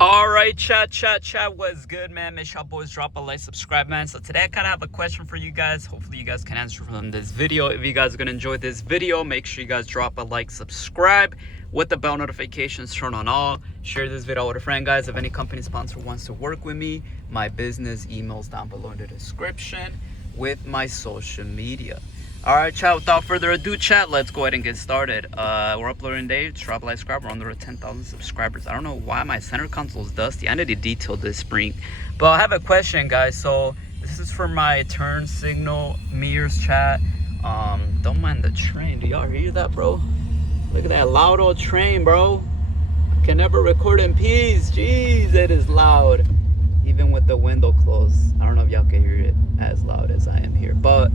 All right, chat, what's good, man? Make sure y'all boys drop a like, subscribe, man. So today I kind of have a question for you guys. Hopefully you guys can answer from this video. If you guys are gonna enjoy this video, make sure you guys drop a like, subscribe with the bell notifications turned on all. Share this video with a friend, guys. If any company sponsor wants to work with me, my business email's down below in the description with my social media. All right, chat, without further ado, chat, let's go ahead and get started. We're uploading today. Drop a like, subscribe. We're under 10,000 subscribers. I don't know why my center console is dusty. I need to detail this spring. But I have a question, guys. So this is for my turn signal mirrors, chat. Don't mind the train. Do y'all hear that, bro? Look at that loud old train, bro. Can never record in peace. Jeez, it is loud. Even with the window closed. I don't know if y'all can hear it as loud as I am here. But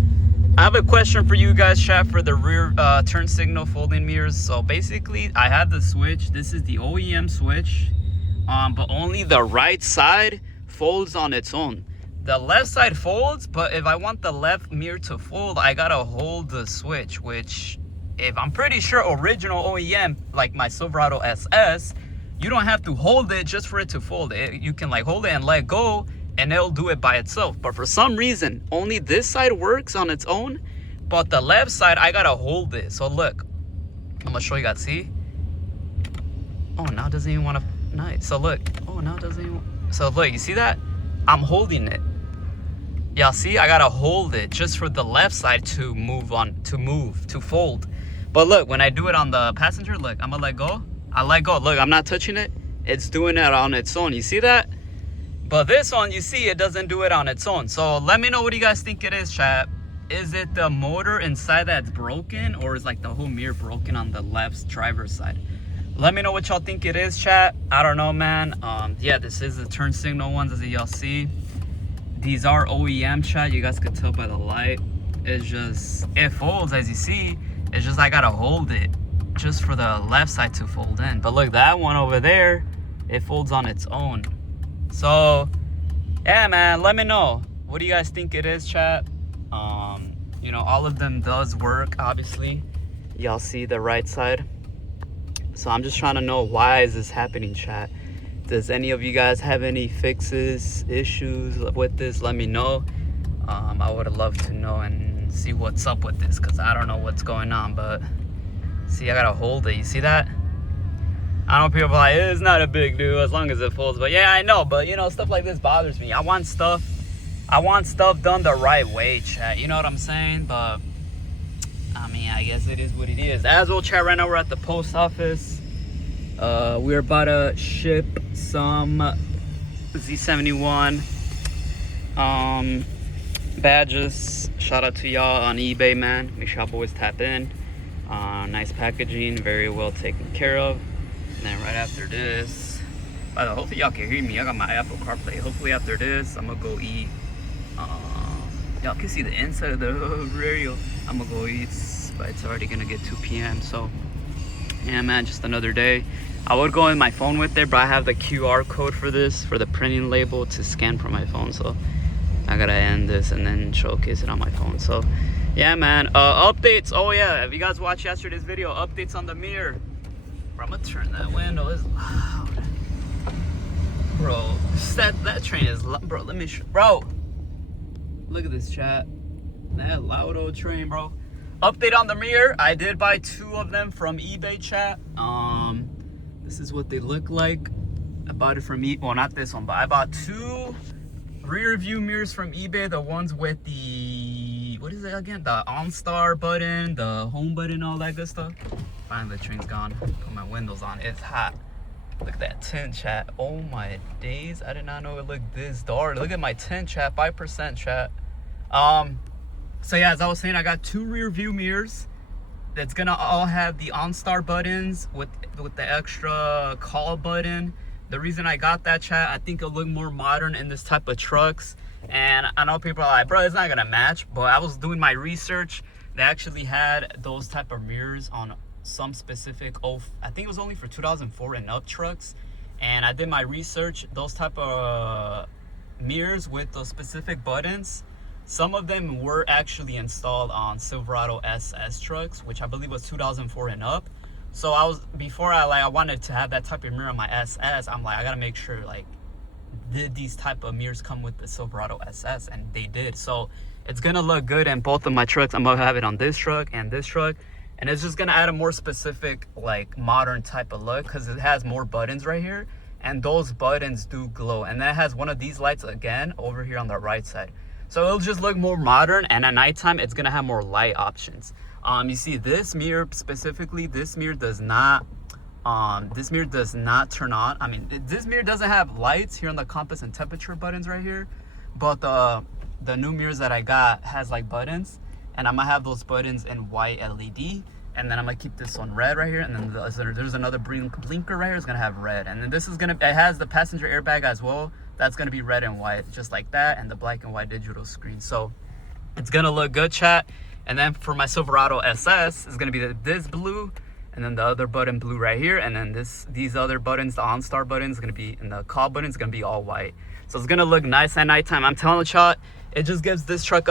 I have a question for you guys, chat, for the rear turn signal folding mirrors. So basically, I have the switch. This is the OEM switch, but only the right side folds on its own. The left side folds, but if I want the left mirror to fold, I gotta hold the switch, which, if I'm pretty sure original OEM, like my Silverado SS, you don't have to hold it just for it to fold. You can like hold it and let go, and it'll do it by itself. But for some reason, only this side works on its own, but the left side, I gotta hold it. So look, I'm gonna show you guys, see? Oh, now it doesn't even wanna, nice. So look, oh, now it doesn't even, so look, you see that? I'm holding it. Y'all see, I gotta hold it just for the left side to to fold. But look, when I do it on the passenger, look, I'm gonna let go. I let go, look, I'm not touching it. It's doing it on its own, you see that? But this one, you see, it doesn't do it on its own. So let me know what you guys think it is, chat. Is it the motor inside that's broken, or is like the whole mirror broken on the left driver's side? Let me know what y'all think it is, chat. I don't know, man. Yeah, this is the turn signal ones, as y'all see. These are OEM, chat. You guys could tell by the light. It's just, it folds, as you see. It's just I gotta hold it just for the left side to fold in. But look, that one over there, it folds on its own. So yeah, man, let me know what do you guys think it is, chat. You know, all of them does work, obviously. Y'all see the right side. So I'm just trying to know, why is this happening, chat? Does any of you guys have any fixes, issues with this? Let me know. I would love to know and see what's up with this, because I don't know what's going on. But see, I gotta hold it, you see that? I know people are like, it's not a big deal as long as it folds. But yeah, I know. But you know, stuff like this bothers me. I want stuff done the right way, chat. You know what I'm saying? But I mean, I guess it is what it is. As well, chat, right now we're at the post office. We're about to ship some Z71 badges. Shout out to y'all on eBay, man. Make sure y'all boys tap in. Nice packaging, very well taken care of. And then right after this, hopefully y'all can hear me. I got my Apple CarPlay. Hopefully after this, I'm gonna go eat. Y'all can see the inside of the radio. I'm gonna go eat, but it's already gonna get 2 p.m. So yeah, man, just another day. I would go in my phone with it, but I have the QR code for this, for the printing label to scan from my phone. So I gotta end this and then showcase it on my phone. So yeah, man, updates. Oh yeah, if you guys watched yesterday's video, updates on the mirror. Bro, I'm gonna turn that window. It's loud, bro. That train is loud, bro. Let me bro, look at this, chat. That loud old train, bro. Update on the mirror. I did buy 2 of them from eBay, chat. This is what they look like. I bought it from well, not this one, but I bought 2 rear view mirrors from eBay. The ones with the, what is it again? The OnStar button, the home button, all that good stuff. Finally, the train's gone. Put my windows on. It's hot. Look at that tint, chat. Oh my days. I did not know it looked this dark. Look at my tint, chat. 5%, chat. So yeah, as I was saying, I got 2 rear view mirrors that's gonna all have the OnStar buttons with the extra call button. The reason I got that, chat, I think it'll look more modern in this type of trucks. And I know people are like, bro, it's not gonna match. But I was doing my research. They actually had those type of mirrors on some specific, I think it was only for 2004 and up trucks. And I did my research. Those type of mirrors with those specific buttons, some of them were actually installed on Silverado SS trucks, which I believe was 2004 and up. So before I wanted to have that type of mirror on my SS. I'm like, I gotta make sure like, did these type of mirrors come with the Silverado SS? And they did. So it's gonna look good in both of my trucks. I'm gonna have it on this truck and this truck, and it's just gonna add a more specific like modern type of look because it has more buttons right here, and those buttons do glow. And that has one of these lights again over here on the right side, so it'll just look more modern. And at nighttime it's gonna have more light options. You see this mirror specifically, this mirror does not turn on. I mean, this mirror doesn't have lights here on the compass and temperature buttons right here, but the new mirrors that I got has like buttons, and I'm gonna have those buttons in white LED, and then I'm gonna keep this one red right here, and then there's another blinker right here, it's gonna have red, and then this is gonna, it has the passenger airbag as well, that's gonna be red and white just like that, and the black and white digital screen. So it's gonna look good, chat. And then for my Silverado SS, it's gonna be this blue, and then the other button blue right here, and then these other buttons, the OnStar buttons, is gonna be, and the call button is gonna be all white. So it's gonna look nice at nighttime. I'm telling you, chat, it just gives this truck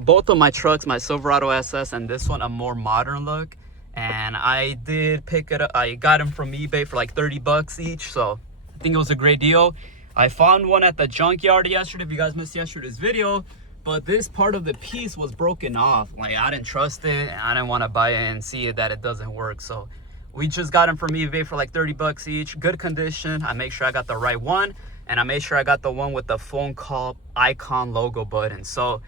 both of my trucks, my Silverado SS and this one, a more modern look. And I did pick it up. I got them from eBay for like 30 bucks each, so I think it was a great deal. I found one at the junkyard yesterday, if you guys missed yesterday's video, but this part of the piece was broken off. Like, I didn't trust it, and I didn't want to buy it and see it that it doesn't work. So we just got them from eBay for like 30 bucks each. Good condition. I make sure I got the right one, and I made sure I got the one with the phone call icon logo button. So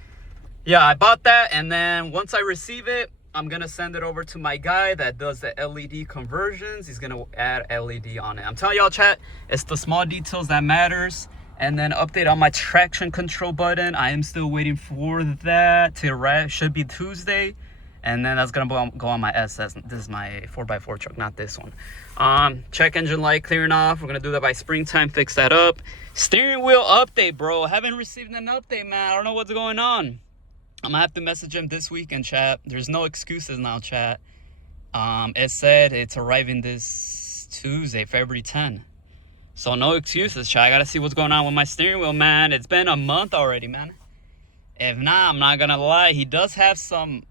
yeah, I bought that, and then once I receive it, I'm gonna send it over to my guy that does the LED conversions. He's gonna add LED on it. I'm telling y'all, chat, it's the small details that matters. And then update on my traction control button. I am still waiting for that to arrive. Should be Tuesday. And then that's gonna go on my SS. This is my 4x4 truck, not this one. Check engine light clearing off. We're gonna do that by springtime, fix that up. Steering wheel update, bro. Haven't received an update, man. I don't know what's going on. I'm gonna have to message him this weekend, chat. There's no excuses now, chat. It said it's arriving this Tuesday, February 10. So no excuses, chat. I gotta see what's going on with my steering wheel, man. It's been a month already, man. If not, I'm not gonna lie. He does have some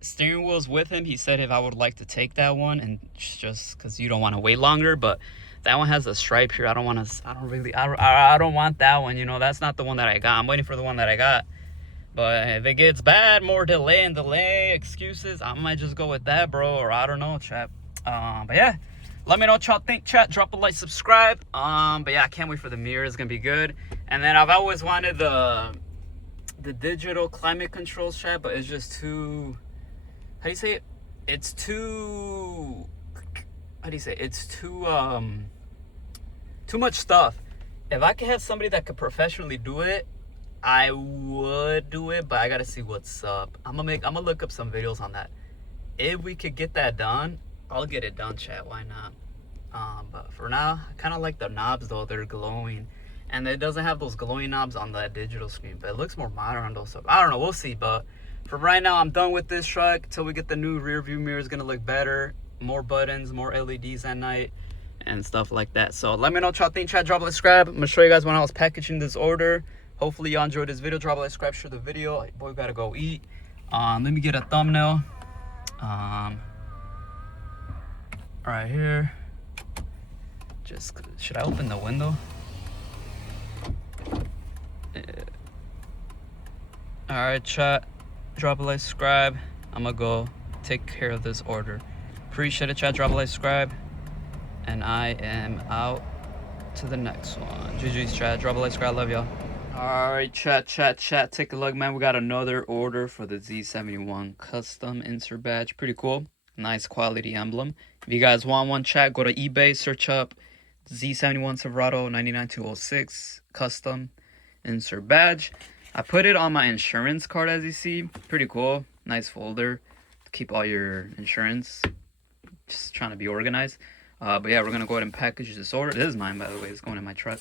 steering wheels with him. He said if I would like to take that one, and just because you don't want to wait longer, but that one has a stripe here. I don't want that one, you know. That's not the one that I got. I'm waiting for the one that I got. But if it gets bad, more delay, excuses, I might just go with that, bro. Or I don't know, chat. But yeah. Let me know what y'all think, chat. Drop a like, subscribe. But yeah, I can't wait for the mirror. It's gonna be good. And then I've always wanted the digital climate controls, chat, but it's just too, how do you say it? It's too, how do you say it? It's too much stuff. If I could have somebody that could professionally do it, I would do it, but I gotta see what's up. I'm gonna look up some videos on that. If we could get that done, I'll get it done, chat. Why not? But for now, I kind of like the knobs though. They're glowing, and it doesn't have those glowing knobs on that digital screen, but it looks more modern on those. So I don't know. We'll see. But for right now, I'm done with this truck. Till we get the new rear view mirror, is gonna look better. More buttons, more LEDs at night, and stuff like that. So let me know what y'all think, chat. Drop a like, subscribe. I'm gonna show you guys when I was packaging this order. Hopefully y'all enjoyed this video. Drop a like, subscribe, share the video. Boy, we gotta go eat. Let me get a thumbnail. Right here. Just, should I open the window? Yeah. Alright, chat. Drop a like, subscribe. I'm gonna go take care of this order. Appreciate it, chat. Drop a like, subscribe. And I am out to the next one. GG's, chat. Drop a like, subscribe. Love y'all. Alright, chat. Take a look, man. We got another order for the Z71 custom insert badge. Pretty cool. Nice quality emblem. If you guys want one, chat, go to eBay, search up Z71 Silverado 99206 custom insert badge. I put it on my insurance card, as you see. Pretty cool. Nice folder to keep all your insurance. Just trying to be organized. But yeah, we're gonna go ahead and package this order. This is mine, by the way. It's going in my truck.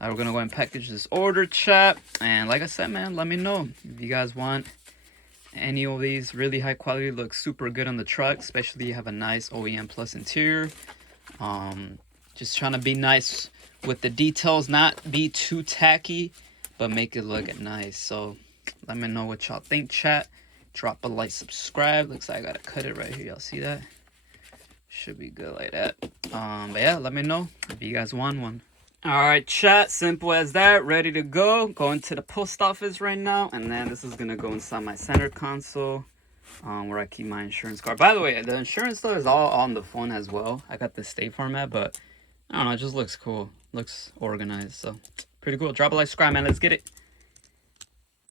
We're gonna go ahead and package this order, chat. And like I said, man, let me know if you guys want any of these. Really high quality, looks super good on the truck, especially you have a nice OEM plus interior. Just trying to be nice with the details, not be too tacky, but make it look nice. So let me know what y'all think, chat. Drop a like, subscribe. Looks like I gotta cut it right here. Y'all see that? Should be good like that. But yeah, let me know if you guys want one. Alright, chat, simple as that, ready to go. Going to the post office right now, and then this is gonna go inside my center console, where I keep my insurance card. By the way, the insurance though is all on the phone as well. I got the State Farm app, but I don't know, it just looks cool. Looks organized, so pretty cool. Drop a like, subscribe, man. Let's get it.